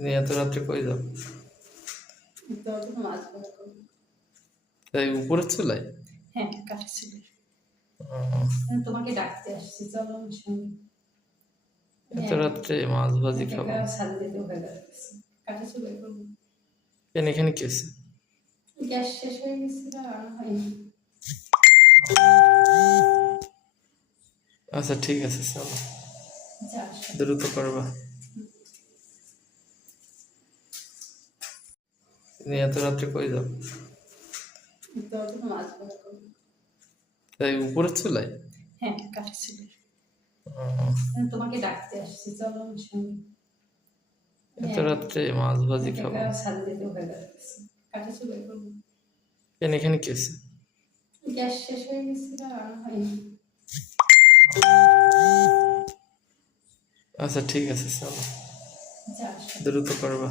তুমি এত রাত্রে কই যাও? মাছ ভাজা করবো। তাই উপরের চুলায়? হ্যাঁ, কাঠের চুলায়। ও, তোমাকে ডাকতে আসছি, চলো আমার সঙ্গে। এত রাত্রে মাছ ভাজি খাবো? ছাদে যেতেও ভয় লাগতেছে, কাঠের চুলায় করবো। কেন, এখানে কি আছে? গ্যাস শেষ হয়ে গেছিল, আর হয়নি। আচ্ছা ঠিক আছে, চলো যা আসো। দ্রুত করবা। তুমি এত রাত্রে কই যাও? মাছ ভাজা করবো। তাই উপরের চুলায়? হ্যাঁ, কাঠের চুলায়। ও, তোমাকে ডাকতে আসছি, চলো আমার সঙ্গে। এত রাত্রে মাছ ভাজি খাবো? ছাদে যেতেও ভয় লাগতেছে, কাঠের চুলায় করবো। কেন, এখানে কি আছে? গ্যাস শেষ হয়ে গেছিল, আর হয়নি। আচ্ছা ঠিক আছে, চলো যা আসো। দ্রুত করবা।